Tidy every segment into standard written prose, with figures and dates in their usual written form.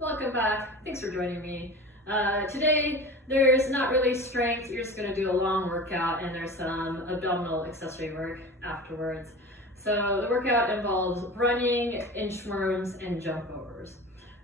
Welcome back. Thanks for joining me. Today, there's not really strength. You're just going to do a long workout and there's some abdominal accessory work afterwards. So the workout involves running, inchworms, and jump overs.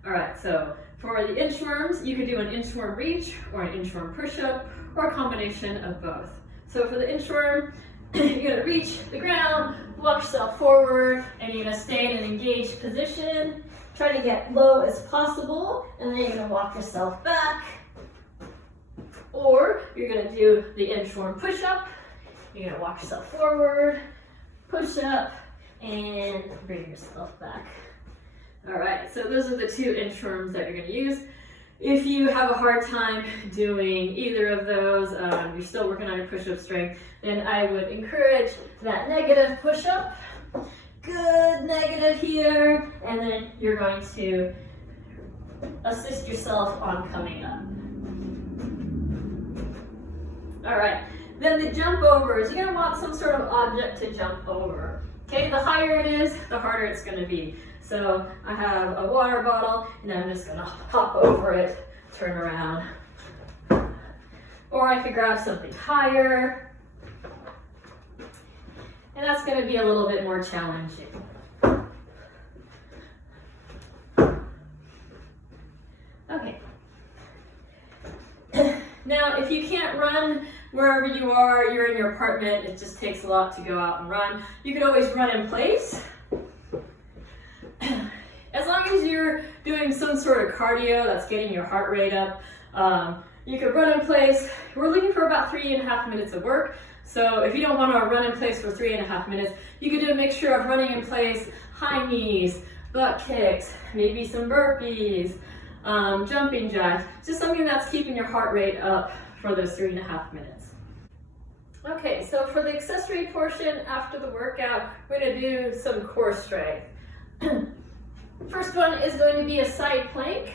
All right, so for the inchworms, you could do an inchworm reach or an inchworm push-up or a combination of both. So for the inchworm, you're going to reach the ground, walk yourself forward, and you're going to stay in an engaged position. Try to get low as possible, and then you're going to walk yourself back. Or you're going to do the inchworm push-up. You're going to walk yourself forward, push up, and bring yourself back. All right, so those are the two inchworms that you're going to use. If you have a hard time doing either of those, you're still working on your push-up strength, then I would encourage that negative push-up. Good negative here, and then you're going to assist yourself on coming up. All right, then the jump overs, you're gonna want some sort of object to jump over. Okay, the higher it is, the harder it's gonna be. So I have a water bottle, and I'm just gonna hop over it, turn around. Or I could grab something higher. And that's going to be a little bit more challenging. Okay. Now, if you can't run wherever you are, you're in your apartment, it just takes a lot to go out and run. You can always run in place. As long as you're doing some sort of cardio that's getting your heart rate up, you could run in place. We're looking for about 3.5 minutes of work. So if you don't want to run in place for 3.5 minutes, you could do a mixture of running in place, high knees, butt kicks, maybe some burpees, jumping jacks, just something that's keeping your heart rate up for those 3.5 minutes. Okay, so for the accessory portion after the workout, we're going to do some core strength. First one is going to be a side plank.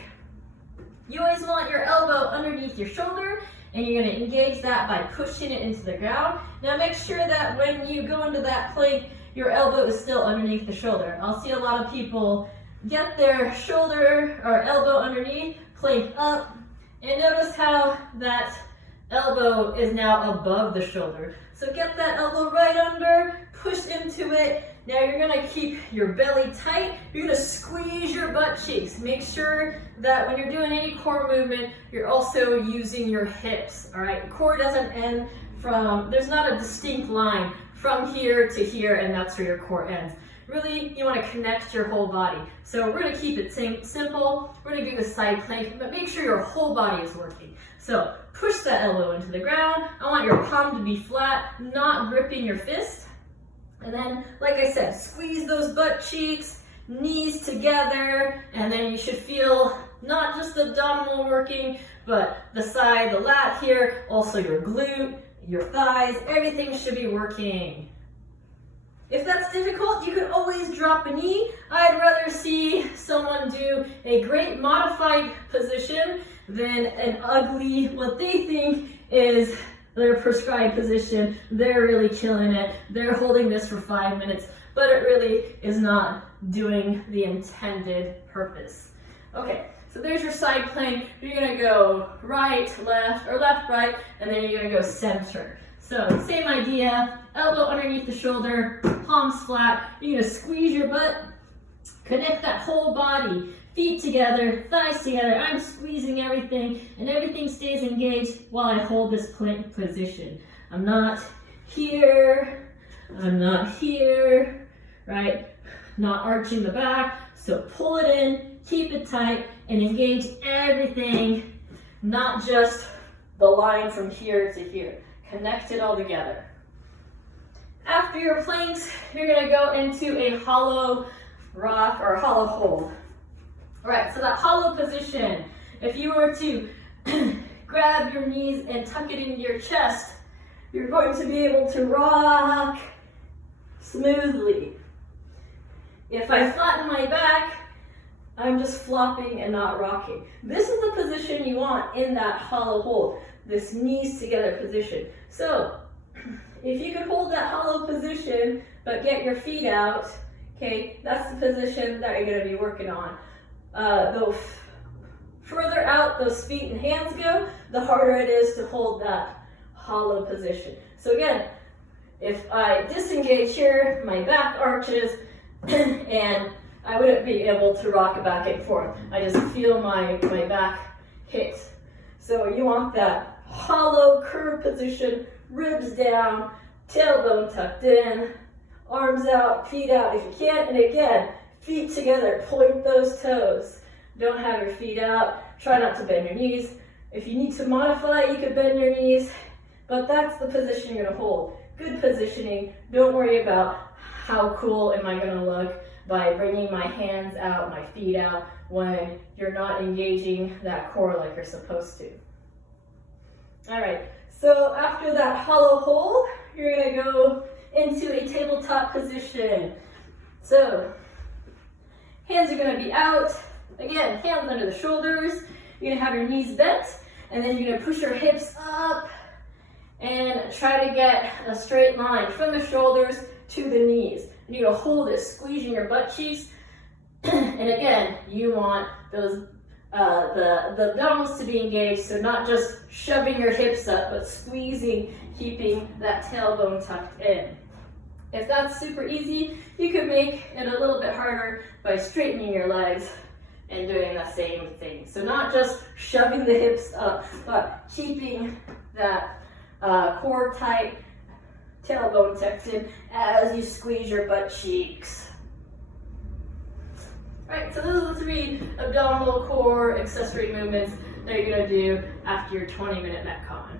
You always want your elbow underneath your shoulder, and you're going to engage that by pushing it into the ground. Now make sure that when you go into that plank, your elbow is still underneath the shoulder. I'll see a lot of people get their shoulder or elbow underneath, plank up, and notice how that elbow is now above the shoulder. So get that elbow right under, push into it. Now you're going to keep your belly tight. You're going to squeeze your butt cheeks. Make sure that when you're doing any core movement, you're also using your hips, all right? Core doesn't end from, there's not a distinct line from here to here, and that's where your core ends. Really, you want to connect your whole body. So we're going to keep it simple. We're going to do the side plank, but make sure your whole body is working. So push that elbow into the ground. I want your palm to be flat, not gripping your fist. And then, like I said, squeeze those butt cheeks, knees together, and then you should feel not just the abdominal working, but the side, the lat here, also your glute, your thighs, everything should be working. If that's difficult, you could always drop a knee. I'd rather see someone do a great modified position than an ugly, what they think is their prescribed position. They're really killing it. They're holding this for 5 minutes, but it really is not doing the intended purpose. Okay, so there's your side plank. You're gonna go right, left, or left, right, and then you're gonna go center. So same idea, elbow underneath the shoulder, palms flat. You're gonna squeeze your butt, connect that whole body, feet together, thighs together. I'm squeezing everything, and everything stays engaged while I hold this plank position. I'm not here, I'm not here, right? Not arching the back. So pull it in, keep it tight, and engage everything, not just the line from here to here. Connect it all together. After your planks, you're gonna go into a hollow rock or hollow hold. All right, so that hollow position, if you were to grab your knees and tuck it into your chest, you're going to be able to rock smoothly. If I flatten my back, I'm just flopping and not rocking. This is the position you want in that hollow hold, this knees together position. So if you could hold that hollow position, but get your feet out, okay, that's the position that you're gonna be working on. The further out those feet and hands go, the harder it is to hold that hollow position. So again, if I disengage here, my back arches, and I wouldn't be able to rock it back and forth. I just feel my back hit. So you want that hollow curve position, ribs down, tailbone tucked in, arms out, feet out if you can, and again, feet together, point those toes. Don't have your feet out, try not to bend your knees. If you need to modify, you could bend your knees, but that's the position you're gonna hold. Good positioning, don't worry about how cool am I gonna look by bringing my hands out, my feet out, when you're not engaging that core like you're supposed to. All right, so after that hollow hold, you're gonna go into a tabletop position. So, hands are gonna be out. Again, hands under the shoulders. You're gonna have your knees bent, and then you're gonna push your hips up and try to get a straight line from the shoulders to the knees. And you're gonna hold it, squeezing your butt cheeks. And again, you want those the abdominals to be engaged, so not just shoving your hips up, but squeezing, keeping that tailbone tucked in. If that's super easy, you can make it a little bit harder by straightening your legs and doing the same thing. So not just shoving the hips up, but keeping that core tight, tailbone tucked in as you squeeze your butt cheeks. Alright, so those are the 3 abdominal core accessory movements that you're going to do after your 20-minute Metcon.